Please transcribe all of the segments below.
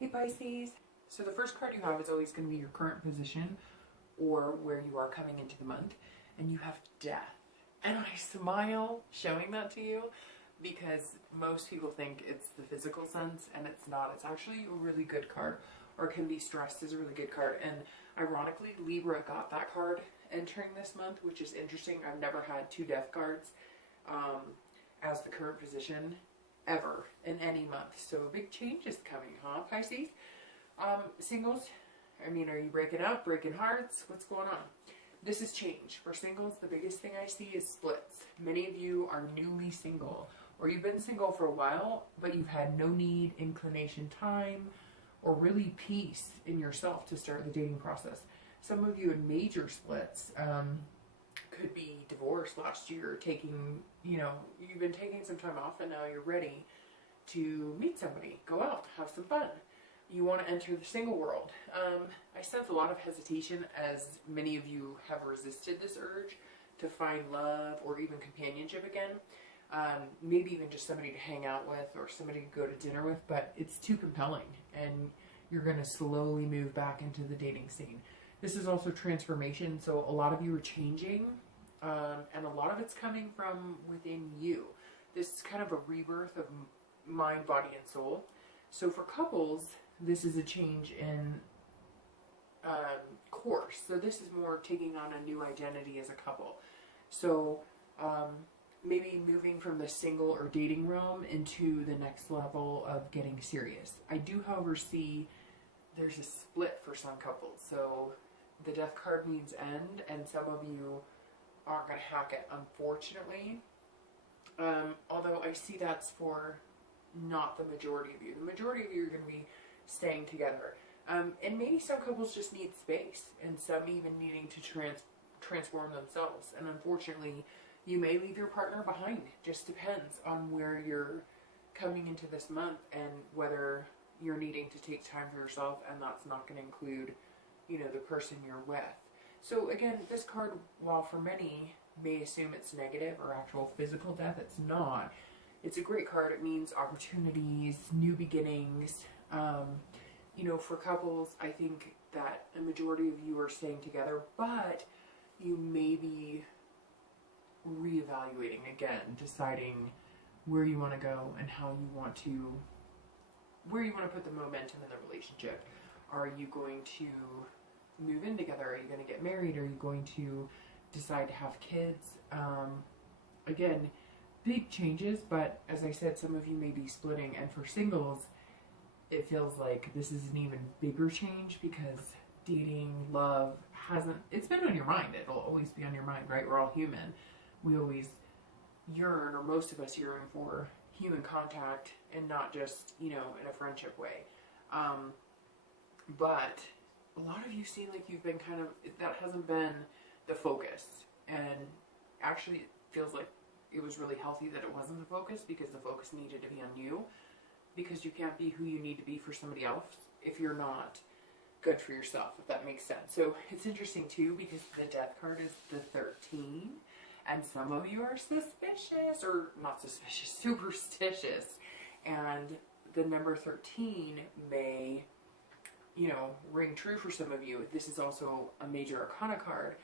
Hey Pisces. So the first card you have is always going to be your current position or where you are coming into the month. And you have Death. And I smile showing that to you because most people think it's the physical sense and it's not. It's actually a really good card, or can be stressed as a really good card. And ironically, Libra got that card entering this month, which is interesting. I've never had two Death cards as the current position ever in any month. So a big change is coming, huh, Pisces? Singles, I mean, are you breaking up, breaking hearts? What's going on? This is change. For singles, the biggest thing I see is splits. Many of you are newly single, or you've been single for a while, but you've had no need, inclination, time, or really peace in yourself to start the dating process. Some of you in major splits could be divorced last year, taking, you've been taking some time off and now you're ready to meet somebody, go out, have some fun. You want to enter the single world. I sense a lot of hesitation as many of you have resisted this urge to find love or even companionship again. Maybe even just somebody to hang out with or somebody to go to dinner with, but it's too compelling and you're going to slowly move back into the dating scene. This is also transformation, so a lot of you are changing, and a lot of it's coming from within you. This is kind of a rebirth of mind, body, and soul. So for couples, this is a change in course. So this is more taking on a new identity as a couple. So maybe moving from the single or dating realm into the next level of getting serious. I do, however, see there's a split for some couples. So the Death card means end, and some of you aren't going to hack it, unfortunately. Although I see that's for not the majority of you. The majority of you are going to be staying together. And maybe some couples just need space, and some even needing to transform themselves. And unfortunately, you may leave your partner behind. It just depends on where you're coming into this month and whether you're needing to take time for yourself, and that's not going to include, the person you're with. So again, this card, while for many may assume it's negative or actual physical death, it's not. It's a great card. It means opportunities, new beginnings. For couples, I think that a majority of you are staying together, but you may be reevaluating again, deciding where you want to go and where you want to put the momentum in the relationship. Are you going to move in together? Are you going to get married? Are you going to decide to have kids? Again, big changes, but as I said, some of you may be splitting, and for singles, it feels like this is an even bigger change because dating, love, it's been on your mind. It'll always be on your mind, right? We're all human. We always yearn, or most of us yearn, for human contact and not just, in a friendship way. But a lot of you seem like you've been that hasn't been the focus. And actually it feels like it was really healthy that it wasn't the focus, because the focus needed to be on you, because you can't be who you need to be for somebody else if you're not good for yourself, if that makes sense. So it's interesting too, because the Death card is the 13, and some of you are suspicious, or not suspicious, superstitious, and the number 13 may, ring true for some of you. This is also a major arcana card.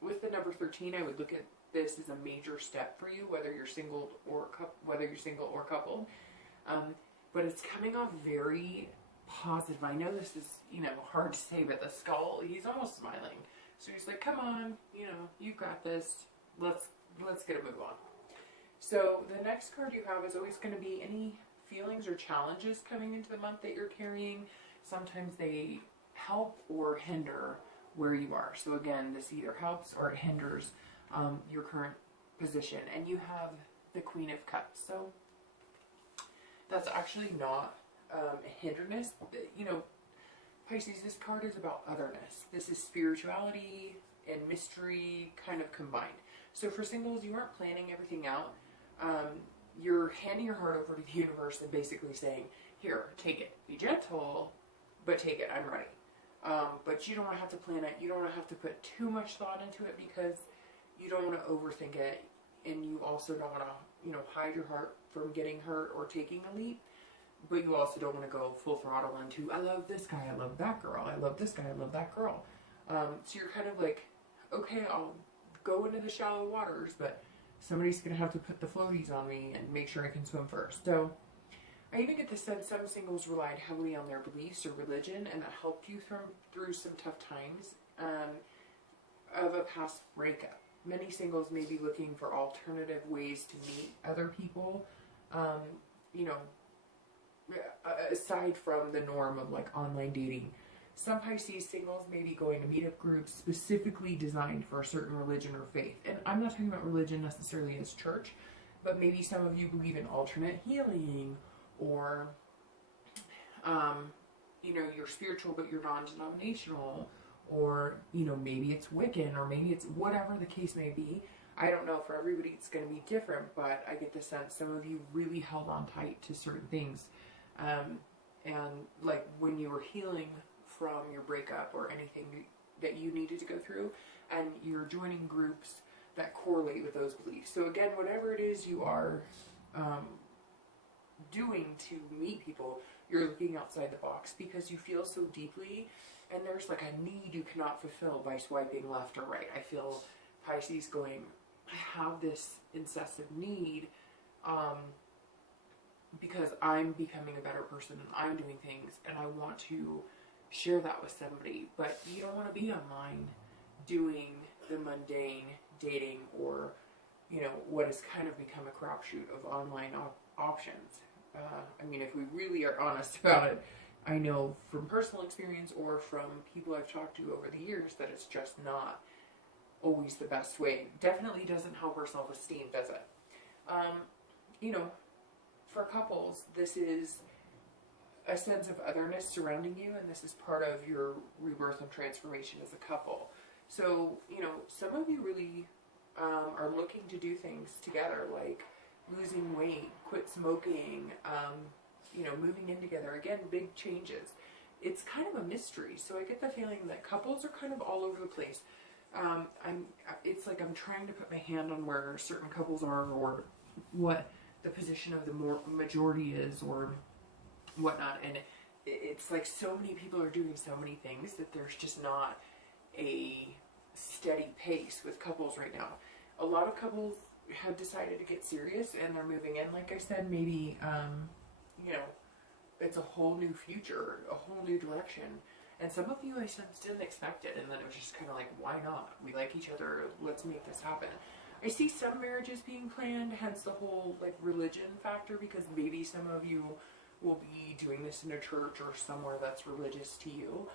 With the number 13, I would look at this as a major step for you, whether you're single or coupled. But it's coming off very positive. I know this is, hard to say, but the skull, he's almost smiling. So he's like, come on, you've got this. Let's get a move on. So the next card you have is always going to be any feelings or challenges coming into the month that you're carrying. Sometimes they help or hinder where you are. So again, this either helps or it hinders your current position. And you have the Queen of Cups. So that's actually not a hindrance. Pisces, this card is about otherness. This is spirituality and mystery kind of combined. So for singles, you aren't planning everything out. You're handing your heart over to the universe and basically saying, here, take it. Be gentle, but take it. I'm ready. But you don't want to have to plan it. You don't want to have to put too much thought into it, because you don't want to overthink it, and you also don't want to you know, hide your heart from getting hurt or taking a leap. But you also don't want to go full throttle into, I love this guy, I love that girl, I love this guy, I love that girl. So you're kind of like, okay, I'll go into the shallow waters, but somebody's going to have to put the floaties on me and make sure I can swim first. So I even get the sense some singles relied heavily on their beliefs or religion, and that helped you through some tough times of a past breakup. Many singles may be looking for alternative ways to meet other people, you know, aside from the norm of like online dating. Some Pisces singles may be going to meetup groups specifically designed for a certain religion or faith. And I'm not talking about religion necessarily as church, but maybe some of you believe in alternate healing, or, you know, you're spiritual but you're non-denominational, or, you know, maybe it's Wiccan, or maybe it's whatever the case may be. I don't know, for everybody it's going to be different, but I get the sense some of you really held on tight to certain things. And like when you were healing from your breakup or anything that you needed to go through, and you're joining groups that correlate with those beliefs. So again, whatever it is you are doing to meet people, you're looking outside the box because you feel so deeply, and there's like a need you cannot fulfill by swiping left or right. I feel Pisces going, I have this incessant need because I'm becoming a better person and I'm doing things and I want to share that with somebody. But you don't want to be online doing the mundane dating, or, you know, what has kind of become a crapshoot of online options. I mean, if we really are honest about it, I know from personal experience or from people I've talked to over the years that it's just not always the best way. Definitely doesn't help our self-esteem, does it? You know, for couples, this is a sense of otherness surrounding you, and this is part of your rebirth and transformation as a couple. So, you know, some of you really are looking to do things together, like losing weight, quit smoking, you know, moving in together. Again, big changes. It's kind of a mystery. So I get the feeling that couples are kind of all over the place. It's like I'm trying to put my hand on where certain couples are, or what the position of the majority is, or whatnot. And it's like so many people are doing so many things that there's just not a steady pace with couples right now. A lot of couples have decided to get serious and they're moving in. Like I said, maybe, you know, it's a whole new future, a whole new direction. And some of you, I sense, didn't expect it. And then it was just kind of like, why not? We like each other. Let's make this happen. I see some marriages being planned, hence the whole like religion factor, because maybe some of you will be doing this in a church or somewhere that's religious to you.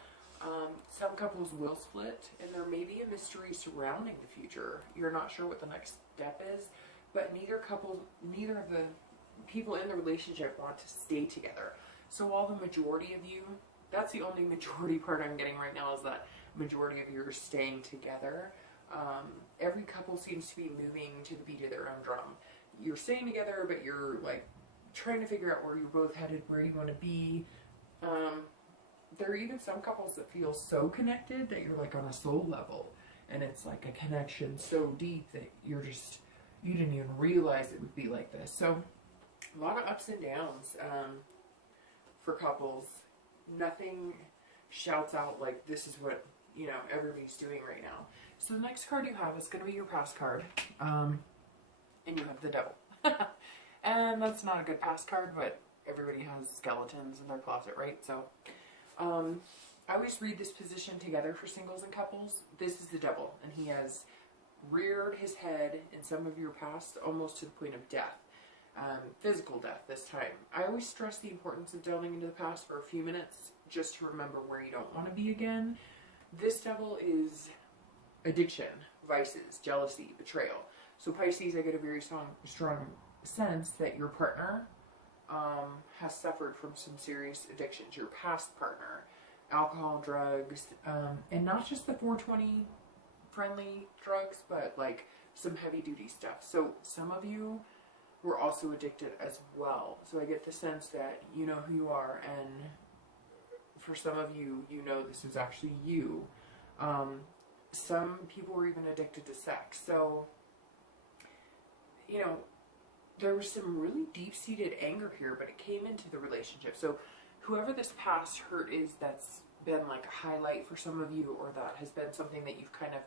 Some couples will split, and there may be a mystery surrounding the future. You're not sure what the next step is, but neither of the people in the relationship want to stay together. So while the majority of you, that's the only majority part I'm getting right now, is that majority of you are staying together. Every couple seems to be moving to the beat of their own drum. You're staying together, but you're like trying to figure out where you're both headed, where you want to be. There are even some couples that feel so connected that you're like on a soul level, and it's like a connection so deep that you didn't even realize it would be like this. So a lot of ups and downs for couples. Nothing shouts out like this is what, you know, everybody's doing right now. So the next card you have is going to be your past card, and you have the Devil. And that's not a good past card, but everybody has skeletons in their closet, right? So I always read this position together for singles and couples. This is the Devil, and he has reared his head in some of your past almost to the point of death. Physical death this time. I always stress the importance of delving into the past for a few minutes just to remember where you don't want to be again. This Devil is addiction, vices, jealousy, betrayal. So Pisces, I get a very strong sense that your partner has suffered from some serious addictions. Your past partner, alcohol, drugs, and not just the 420 friendly drugs, but like some heavy duty stuff. So some of you were also addicted as well. So I get the sense that you know who you are, and for some of you, you know this is actually you. Some people were even addicted to sex. So, you know, there was some really deep-seated anger here, but it came into the relationship. So whoever this past hurt is, that's been like a highlight for some of you, or that has been something that you've kind of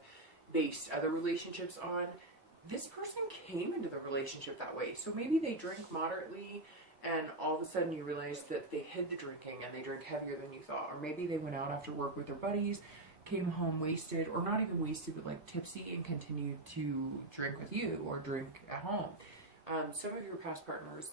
based other relationships on, this person came into the relationship that way. So maybe they drink moderately, and all of a sudden you realize that they hid the drinking and they drink heavier than you thought. Or maybe they went out after work with their buddies, came home wasted, or not even wasted, but like tipsy, and continued to drink with you or drink at home. Some of your past partners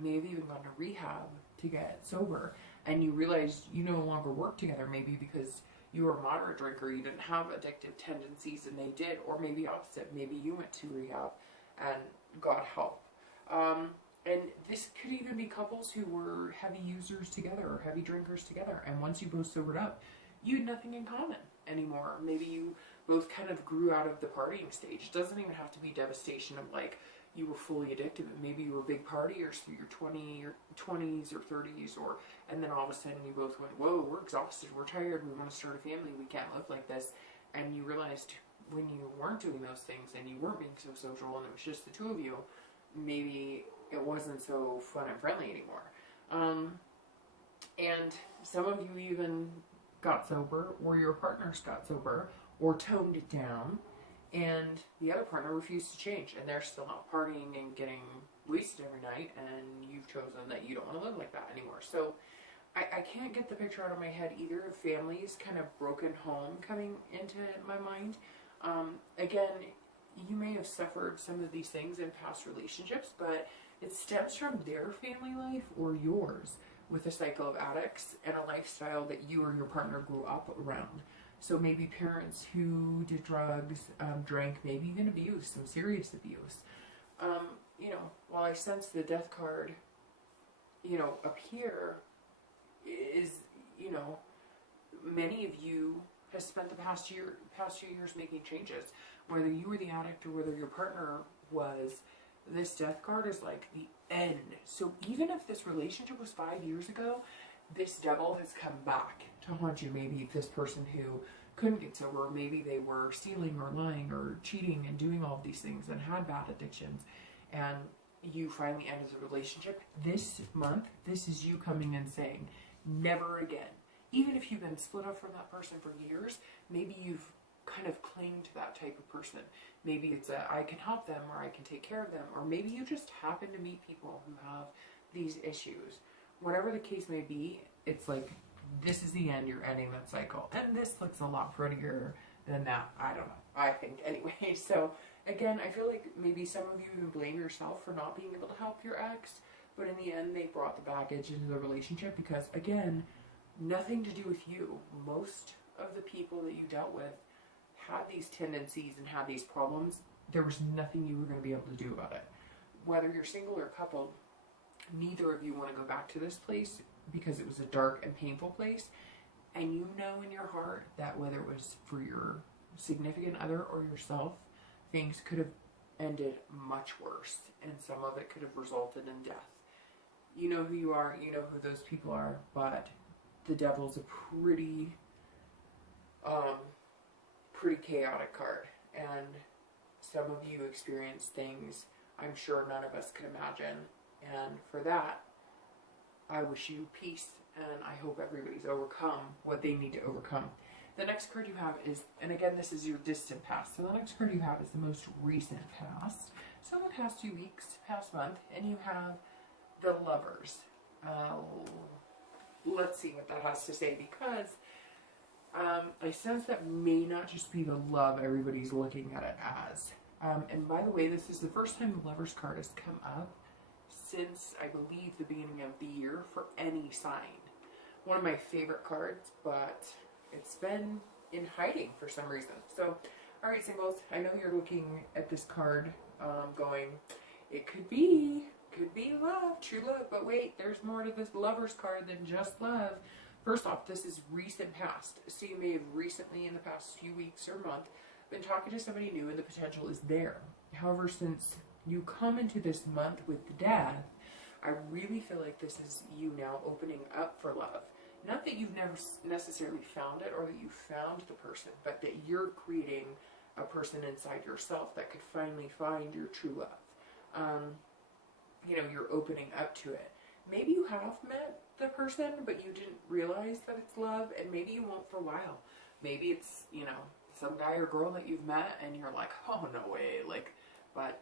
may have even gone to rehab to get sober, and you realize you no longer work together, maybe because you were a moderate drinker, you didn't have addictive tendencies and they did, or maybe opposite, maybe you went to rehab and got help. And this could even be couples who were heavy users together or heavy drinkers together, and once you both sobered up, you had nothing in common anymore. Maybe you both kind of grew out of the partying stage. It doesn't even have to be devastation of like you were fully addicted, but maybe you were big partiers through your 20s or 30s, and then all of a sudden you both went, whoa, we're exhausted, we're tired, we want to start a family, we can't live like this. And you realized when you weren't doing those things and you weren't being so social and it was just the two of you, maybe it wasn't so fun and friendly anymore. And some of you even got sober, or your partners got sober, or toned it down, and the other partner refused to change, and they're still not partying and getting wasted every night, and you've chosen that you don't want to live like that anymore. So I can't get the picture out of my head either of families, kind of broken home coming into my mind. Again, you may have suffered some of these things in past relationships, but it stems from their family life or yours, with a cycle of addicts and a lifestyle that you or your partner grew up around. So maybe parents who did drugs, drank, maybe even abuse, some serious abuse. You know, while I sense the death card, you know, up here is, you know, many of you have spent the past few years making changes. Whether you were the addict or whether your partner was, this death card is like the end. So even if this relationship was 5 years ago, this devil has come back to haunt you. Maybe this person who couldn't get sober, maybe they were stealing or lying or cheating and doing all of these things and had bad addictions, and you finally ended the relationship. This month, this is you coming and saying, never again. Even if you've been split up from that person for years, maybe you've kind of clinged to that type of person. Maybe it's I can help them, or I can take care of them, or maybe you just happen to meet people who have these issues. Whatever the case may be, it's like, this is the end, you're ending that cycle. And this looks a lot prettier than that. I don't know, I think anyway. So again, I feel like maybe some of you even blame yourself for not being able to help your ex, but in the end they brought the baggage into the relationship, because again, nothing to do with you. Most of the people that you dealt with had these tendencies and had these problems. There was nothing you were going to be able to do about it. Whether you're single or coupled, neither of you want to go back to this place, because it was a dark and painful place. And you know in your heart that whether it was for your significant other or yourself, things could have ended much worse, and some of it could have resulted in death. You know who you are, you know who those people are, but the devil's a pretty chaotic card, and some of you experience things I'm sure none of us could imagine, and for that I wish you peace, and I hope everybody's overcome what they need to overcome. The next card you have is, and again, this is your distant past, so the next card you have is the most recent past, so the past 2 weeks, past month, and you have the Lovers. Let's see what that has to say, because I sense that may not just be the love everybody's looking at it as. And by the way, this is the first time the Lovers card has come up since, I believe, the beginning of the year for any sign. One of my favorite cards, but it's been in hiding for some reason. So, alright singles, I know you're looking at this card going, it could be love, true love, but wait, there's more to this Lovers card than just love. First off, this is recent past, so you may have recently, in the past few weeks or month, been talking to somebody new and the potential is there. However, since you come into this month with the Death, I really feel like this is you now opening up for love. Not that you've never necessarily found it or that you found the person, but that you're creating a person inside yourself that could finally find your true love. you know, you're opening up to it. Maybe you have met the person, but you didn't realize that it's love, and maybe you won't for a while. Maybe it's, you know, some guy or girl that you've met and you're like, oh, no way, like, but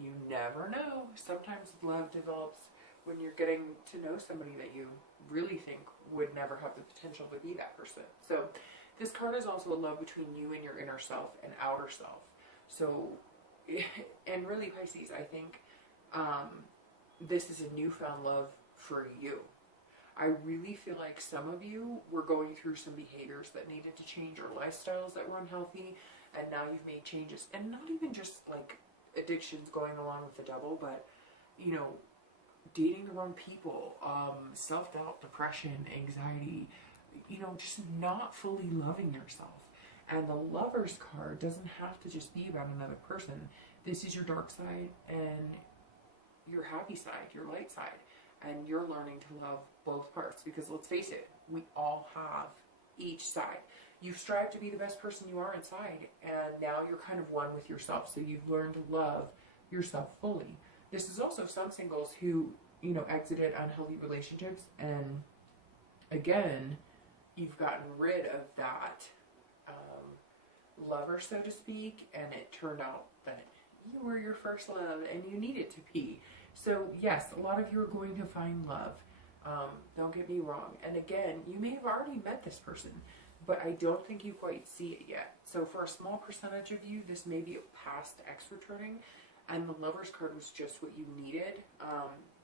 you never know. Sometimes love develops when you're getting to know somebody that you really think would never have the potential to be that person. So this card is also a love between you and your inner self and outer self. So, and really, Pisces, I think this is a newfound love for you. I really feel like some of you were going through some behaviors that needed to change, or lifestyles that were unhealthy, and now you've made changes. And not even just like addictions going along with the devil, but, you know, dating the wrong people, self-doubt, depression, anxiety, you know, just not fully loving yourself. And the Lover's card doesn't have to just be about another person. This is your dark side and your happy side, your light side. And you're learning to love both parts, because let's face it, we all have each side. You've strived to be the best person you are inside, and now you're kind of one with yourself. So you've learned to love yourself fully. This is also some singles who, you know, exited unhealthy relationships, and again, you've gotten rid of that lover, so to speak, and it turned out that you were your first love and you needed to be. So yes, a lot of you are going to find love. Don't get me wrong. And again, you may have already met this person, but I don't think you quite see it yet. So for a small percentage of you, this may be a past ex returning, and the Lover's card was just what you needed.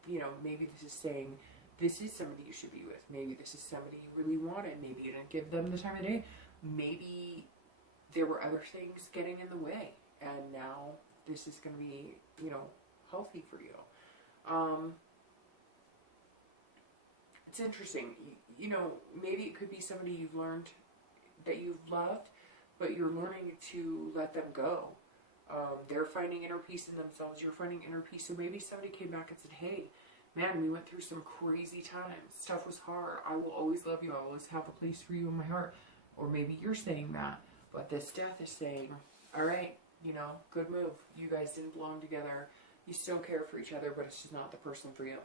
You know, maybe this is saying, this is somebody you should be with. Maybe this is somebody you really wanted. Maybe you didn't give them the time of day. Maybe there were other things getting in the way, and now this is going to be, you know, healthy for you. It's interesting. You know, maybe it could be somebody you've learned that you've loved, but you're learning to let them go. They're finding inner peace in themselves. You're finding inner peace. So maybe somebody came back and said, hey, man, we went through some crazy times. Stuff was hard. I will always love you. I will always have a place for you in my heart. Or maybe you're saying that, but this death is saying, all right, you know, good move. You guys didn't belong together. You still care for each other, but it's just not the person for you.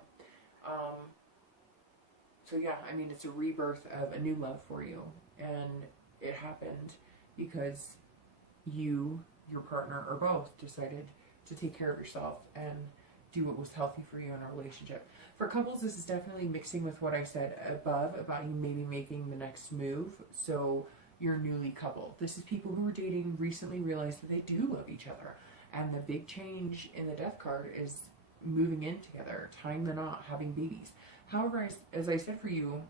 So yeah, I mean, it's a rebirth of a new love for you. And it happened because you, your partner, or both decided to take care of yourself and do what was healthy for you in a relationship. For couples, this is definitely mixing with what I said above about you maybe making the next move. So you're newly coupled. This is people who were dating, recently realized that they do love each other. And the big change in the Death card is moving in together, tying the knot, having babies. However, as I said for you,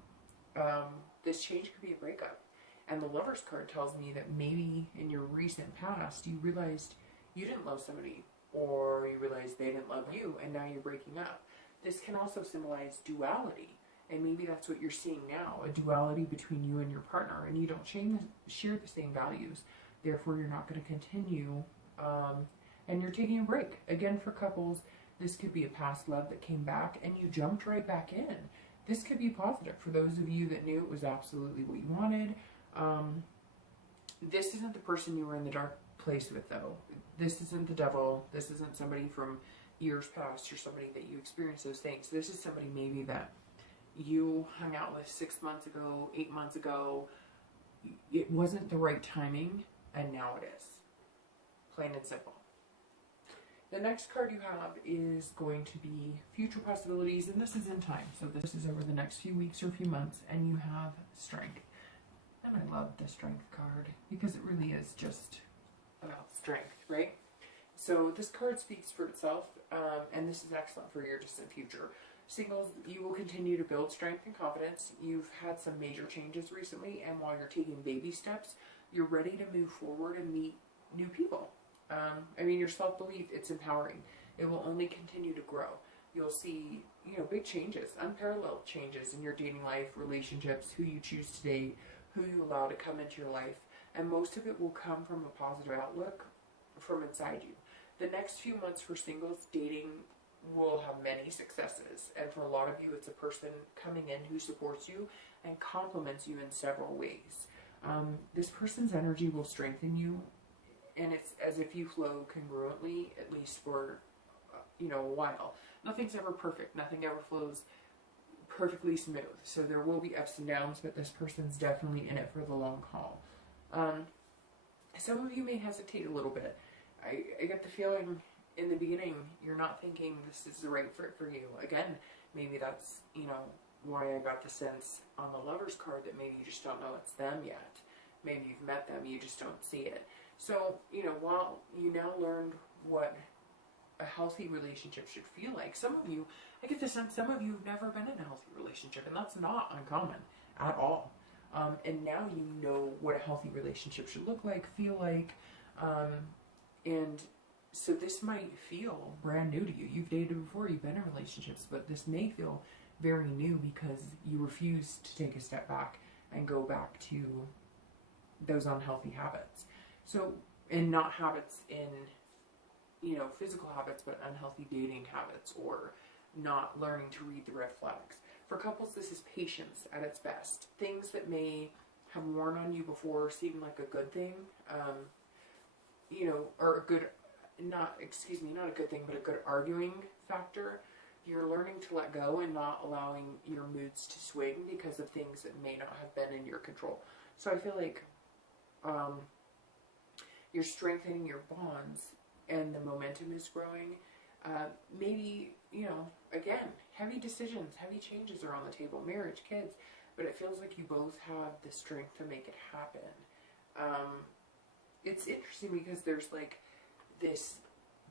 this change could be a breakup. And the Lover's card tells me that maybe in your recent past, you realized you didn't love somebody, or you realized they didn't love you, and now you're breaking up. This can also symbolize duality. And maybe that's what you're seeing now, a duality between you and your partner, and you don't share the same values. Therefore, you're not going to continue, and you're taking a break. Again, for couples, this could be a past love that came back, and you jumped right back in. This could be positive for those of you that knew it was absolutely what you wanted. This isn't the person you were in the dark place with, though. This isn't the devil. This isn't somebody from years past, or somebody that you experienced those things. This is somebody maybe that you hung out with 6 months ago, 8 months ago. It wasn't the right timing, and now it is. Plain and simple. The next card you have is going to be future possibilities, and this is in time. So this is over the next few weeks or few months, and you have strength. And I love the strength card because it really is just about strength, right? So this card speaks for itself, and this is excellent for your distant future. Singles, you will continue to build strength and confidence. You've had some major changes recently, and while you're taking baby steps, you're ready to move forward and meet new people. I mean, your self-belief, it's empowering. It will only continue to grow. You'll see, you know, big changes, unparalleled changes in your dating life, relationships, who you choose to date, who you allow to come into your life. And most of it will come from a positive outlook from inside you. The next few months for singles, dating will have many successes. And for a lot of you, it's a person coming in who supports you and compliments you in several ways. This person's energy will strengthen you. And it's as if you flow congruently, at least for you know, a while. Nothing's ever perfect. Nothing ever flows perfectly smooth. So there will be ups and downs, but this person's definitely in it for the long haul. Some of you may hesitate a little bit. I get the feeling in the beginning you're not thinking this is the right fit for you. Again, maybe that's, you know, why I got the sense on the Lover's card that maybe you just don't know it's them yet. Maybe you've met them, you just don't see it. So, you know, while you now learned what a healthy relationship should feel like, some of you, I get the sense some of you have never been in a healthy relationship, and that's not uncommon at all. And now you know what a healthy relationship should look like, feel like, and so this might feel brand new to you. You've dated before, you've been in relationships, but this may feel very new because you refuse to take a step back and go back to those unhealthy habits. So, and not habits in, you know, physical habits, but unhealthy dating habits, or not learning to read the red flags. For couples, this is patience at its best. Things that may have worn on you before seem like a good thing, you know, or a good, not a good thing, but a good arguing factor. You're learning to let go and not allowing your moods to swing because of things that may not have been in your control. So I feel like you're strengthening your bonds and the momentum is growing. Maybe, you know, again, heavy decisions, heavy changes are on the table, marriage, kids, but it feels like you both have the strength to make it happen. It's interesting because there's like this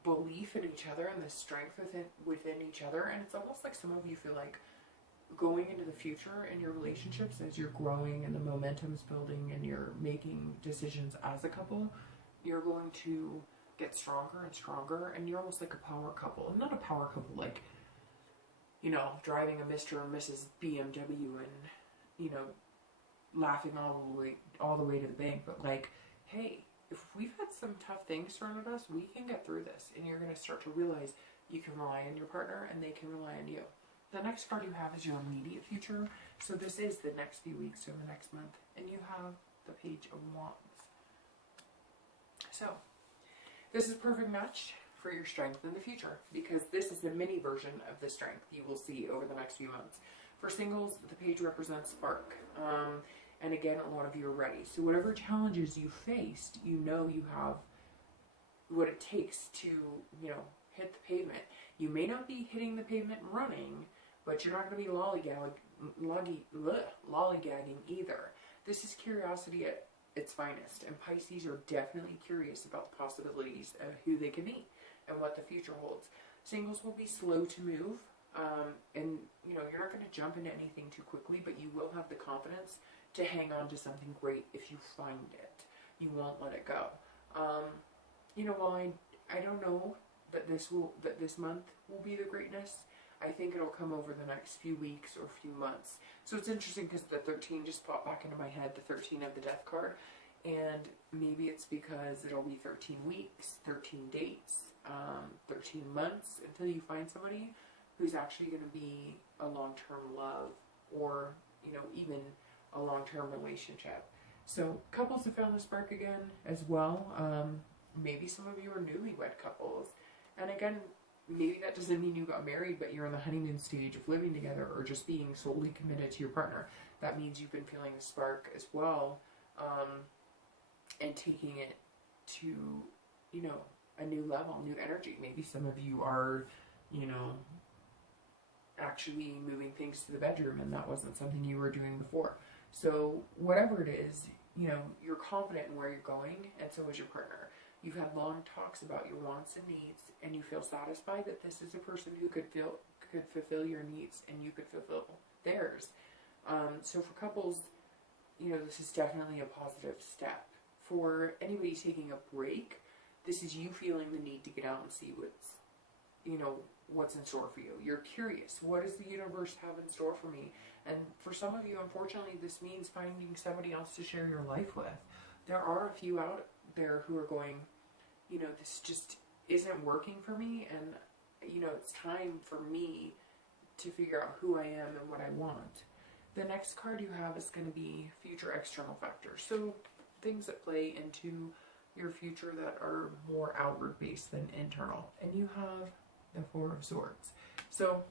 belief in each other and this strength within each other, and it's almost like some of you feel like going into the future in your relationships, as you're growing and the momentum's building and you're making decisions as a couple, you're going to get stronger and stronger, and you're almost like a power couple. And not a power couple like, you know, driving a Mr. and Mrs. BMW and, you know, laughing all the way to the bank, but like, hey, if we've had some tough things thrown at us, we can get through this. And you're going to start to realize you can rely on your partner and they can rely on you. The next card you have is your immediate future. So this is the next few weeks or the next month. And you have the Page of Wands. So this is a perfect match for your strength in the future, because this is the mini version of the strength you will see over the next few months. For singles, the page represents spark. And again, a lot of you are ready. So whatever challenges you faced, you know you have what it takes to, you know, hit the pavement. You may not be hitting the pavement and running, but you're not going to be lollygagging either. This is curiosity at its finest, and Pisces are definitely curious about the possibilities of who they can meet and what the future holds. Singles will be slow to move, and you know, you're not going to jump into anything too quickly, but you will have the confidence to hang on to something great if you find it. You won't let it go. You know, while I don't know that this month will be the greatness, I think it'll come over the next few weeks or few months. So it's interesting because the 13 just popped back into my head, the 13 of the Death card, and maybe it's because it'll be 13 weeks, 13 dates, 13 months until you find somebody who's actually going to be a long-term love, or, you know, even a long-term relationship. So couples have found the spark again as well. Maybe some of you are newlywed couples, and again, maybe that doesn't mean you got married, but you're in the honeymoon stage of living together or just being solely committed to your partner. That means you've been feeling the spark as well, and taking it to, you know, a new level, new energy. Maybe some of you are, you know, actually moving things to the bedroom, and that wasn't something you were doing before. So whatever it is, you know, you're confident in where you're going, and so is your partner. You've had long talks about your wants and needs, and you feel satisfied that this is a person who could fulfill your needs, and you could fulfill theirs. So for couples, you know, this is definitely a positive step. For anybody taking a break, this is you feeling the need to get out and see what's in store for you. You're curious. What does the universe have in store for me? And for some of you, unfortunately, this means finding somebody else to share your life with. There are a few out there who are going, you know, this just isn't working for me, and, you know, it's time for me to figure out who I am and what I want. The next card you have is going to be future external factors. So things that play into your future that are more outward based than internal. And you have the Four of Swords. So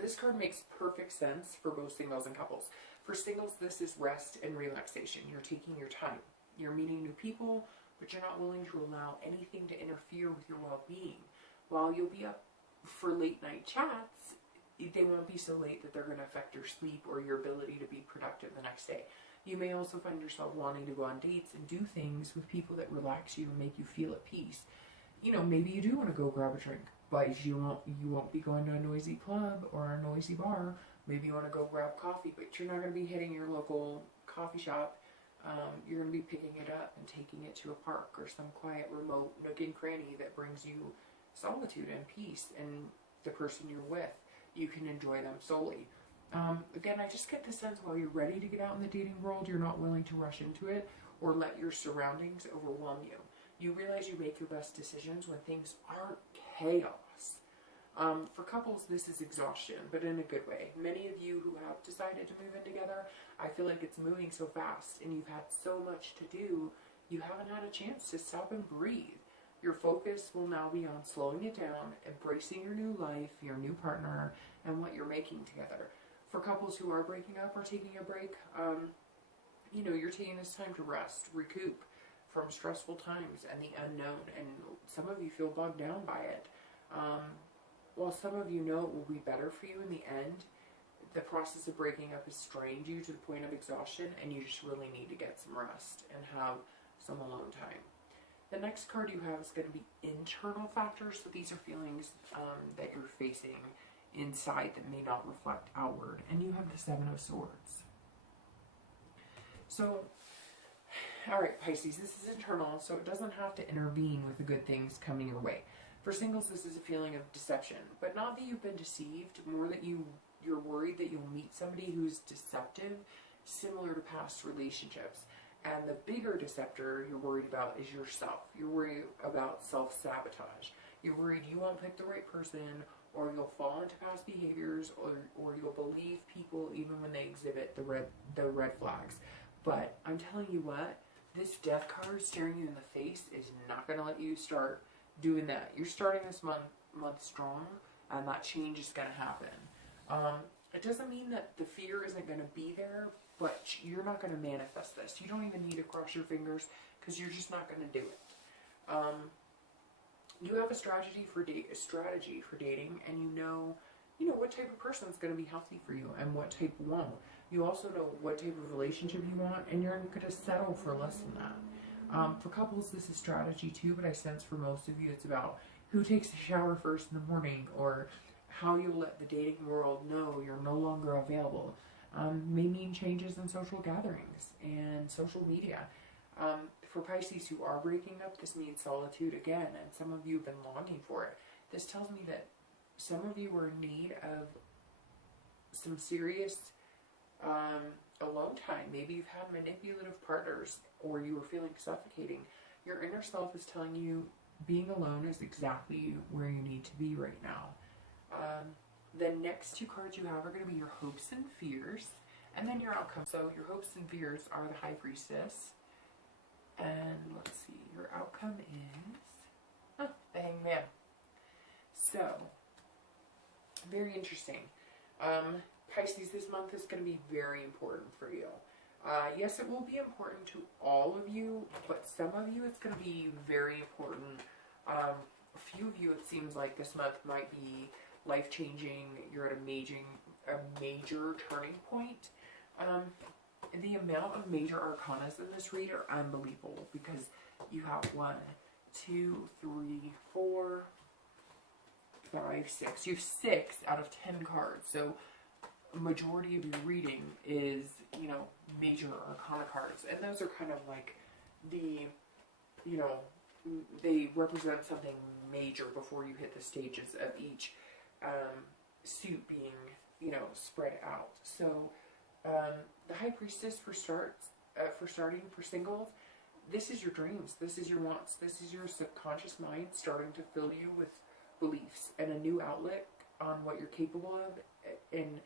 this card makes perfect sense for both singles and couples. For singles, this is rest and relaxation. You're taking your time. You're meeting new people, but you're not willing to allow anything to interfere with your well-being. While you'll be up for late night chats, they won't be so late that they're going to affect your sleep or your ability to be productive the next day. You may also find yourself wanting to go on dates and do things with people that relax you and make you feel at peace. You know, maybe you do want to go grab a drink, but you won't be going to a noisy club or a noisy bar. Maybe you want to go grab coffee, but you're not going to be hitting your local coffee shop. You're going to be picking it up and taking it to a park or some quiet, remote nook and cranny that brings you solitude and peace, and the person you're with, you can enjoy them solely. Again, I just get the sense while you're ready to get out in the dating world, you're not willing to rush into it or let your surroundings overwhelm you. You realize you make your best decisions when things aren't chaos. For couples, this is exhaustion, but in a good way. Many of you who have decided to move in together, I feel like it's moving so fast and you've had so much to do, you haven't had a chance to stop and breathe. Your focus will now be on slowing it down, embracing your new life, your new partner, and what you're making together. For couples who are breaking up or taking a break, you know, you're taking this time to rest, recoup from stressful times and the unknown, and some of you feel bogged down by it. While some of you know it will be better for you in the end, the process of breaking up has strained you to the point of exhaustion, and you just really need to get some rest and have some alone time. The next card you have is going to be internal factors. So these are feelings that you're facing inside that may not reflect outward. And you have the Seven of Swords. So, all right, Pisces, this is internal, so it doesn't have to intervene with the good things coming your way. For singles, this is a feeling of deception, but not that you've been deceived, more that you're worried that you'll meet somebody who's deceptive, similar to past relationships. And the bigger deceptor you're worried about is yourself. You're worried about self-sabotage. You're worried you won't pick the right person, or you'll fall into past behaviors, or you'll believe people even when they exhibit the red flags. But I'm telling you what, this death card staring you in the face is not going to let you start doing that. You're starting this month strong, and that change is going to happen. It doesn't mean that the fear isn't going to be there, but you're not going to manifest this. You don't even need to cross your fingers, because you're just not going to do it. You have a strategy for dating, and you know what type of person is going to be healthy for you and what type won't. You also know what type of relationship you want, and you're going to settle for less than that. For couples, this is strategy too, but I sense for most of you it's about who takes the shower first in the morning, or how you'll let the dating world know you're no longer available. May mean changes in social gatherings and social media. For Pisces who are breaking up, this means solitude again, and some of you have been longing for it. This tells me that some of you are in need of some serious alone time. Maybe you've had manipulative partners, or you were feeling suffocating. Your inner self is telling you being alone is exactly where you need to be right now. The next two cards you have are going to be your hopes and fears, and then your outcome. So your hopes and fears are the High Priestess, and let's see, your outcome is the Hangman. So, very interesting. Pisces, this month is going to be very important for you. Yes, it will be important to all of you, but some of you it's going to be very important. A few of you, it seems like this month might be life-changing. You're at a major turning point. The amount of major arcanas in this read are unbelievable, because you have 1, 2, 3, 4, 5, 6. You have 6 out of 10 cards. So a majority of your reading is, major arcana cards. And those are kind of like the, they represent something major before you hit the stages of each suit being, spread out. So the High Priestess for starting for singles, this is your dreams, this is your wants, this is your subconscious mind starting to fill you with beliefs and a new outlet on what you're capable of, and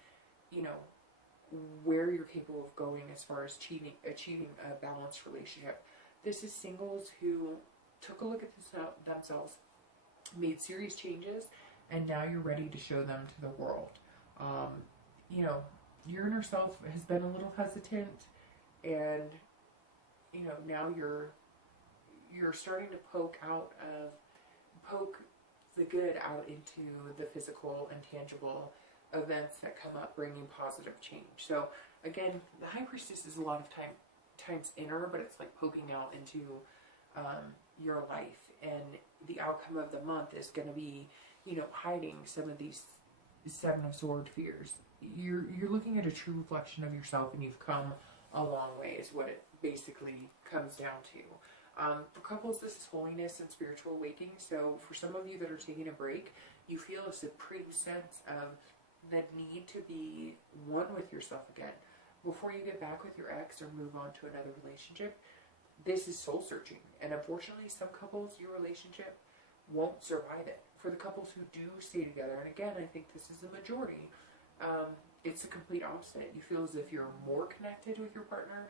where you're capable of going as far as achieving a balanced relationship. This is singles who took a look at themselves made serious changes, and now you're ready to show them to the world. You know, your inner self has been a little hesitant, and you know, now you're starting to poke the good out into the physical and tangible events that come up, bringing positive change. So again, the High Priestess is a lot of times inner, but it's like poking out into your life, and the outcome of the month is going to be, you know, hiding some of these Seven of Swords fears. You're looking at a true reflection of yourself, and you've come a long way, is what it basically comes down to. For couples, this is holiness and spiritual awakening. So for some of you that are taking a break, you feel a supreme sense of the need to be one with yourself again. Before you get back with your ex or move on to another relationship, this is soul searching. And unfortunately, some couples, your relationship won't survive it. For the couples who do stay together, and again, I think this is the majority, it's the complete opposite. You feel as if you're more connected with your partner,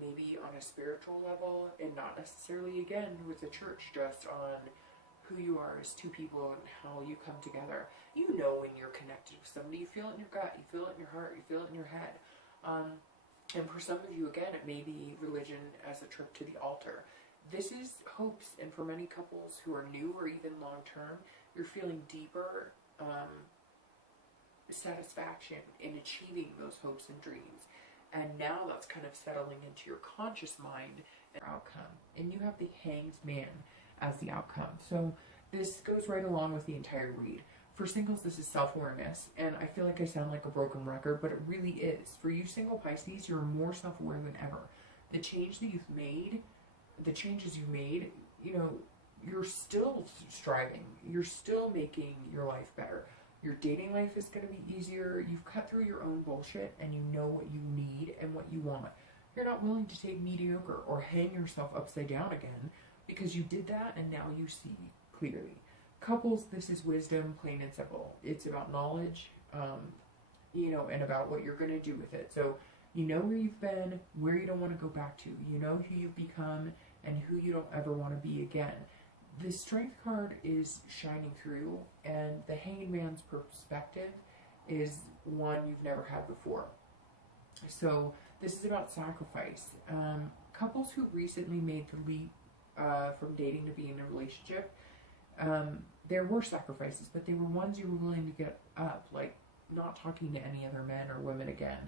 maybe on a spiritual level, and not necessarily, again, with the church, just on who you are as two people and how you come together. You know when you're connected with somebody. You feel it in your gut, you feel it in your heart, you feel it in your head. And for some of you, again, it may be religion as a trip to the altar. This is hopes, and for many couples who are new or even long-term, you're feeling deeper satisfaction in achieving those hopes and dreams. And now that's kind of settling into your conscious mind and outcome. And you have the Hanged Man as the outcome. So this goes right along with the entire read. For singles, this is self-awareness. And I feel like I sound like a broken record, but it really is. For you single Pisces, you're more self-aware than ever. The change that you've made, the changes you've made, you know, you're still striving. You're still making your life better. Your dating life is going to be easier. You've cut through your own bullshit, and you know what you need and what you want. You're not willing to take mediocre or hang yourself upside down again, because you did that and now you see clearly. Couples, this is wisdom, plain and simple. It's about knowledge, you know, and about what you're going to do with it. So you know where you've been, where you don't want to go back to. You know who you've become and who you don't ever want to be again. The Strength card is shining through, and the Hanged Man's perspective is one you've never had before. So this is about sacrifice. Couples who recently made the leap from dating to being in a relationship, there were sacrifices, but they were ones you were willing to get up, like not talking to any other men or women again,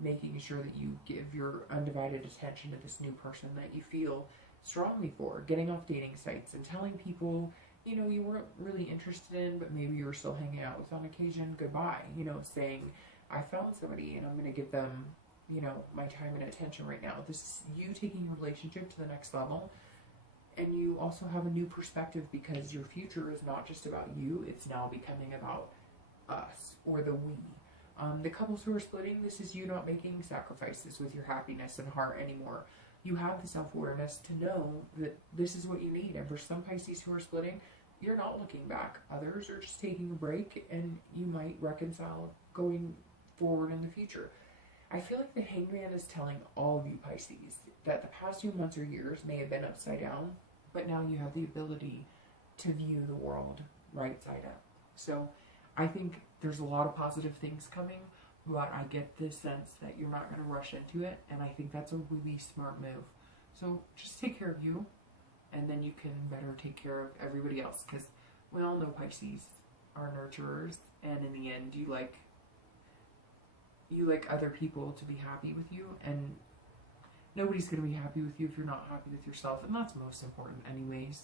making sure that you give your undivided attention to this new person that you feel strongly for, getting off dating sites and telling people, you know, you weren't really interested in, but maybe you were still hanging out with on occasion, goodbye, you know, saying, I found somebody and I'm going to give them, you know, my time and attention right now. This is you taking your relationship to the next level. And you also have a new perspective, because your future is not just about you, it's now becoming about us, or the we. The couples who are splitting, this is you not making sacrifices with your happiness and heart anymore. You have the self-awareness to know that this is what you need. And for some Pisces who are splitting, you're not looking back. Others are just taking a break, and you might reconcile going forward in the future. I feel like the Hanged Man is telling all of you Pisces that the past few months or years may have been upside down, but now you have the ability to view the world right side up. So I think there's a lot of positive things coming, but I get this sense that you're not going to rush into it, and I think that's a really smart move. So just take care of you, and then you can better take care of everybody else, because we all know Pisces are nurturers, and in the end, you like other people to be happy with you, and nobody's going to be happy with you if you're not happy with yourself, and that's most important anyways.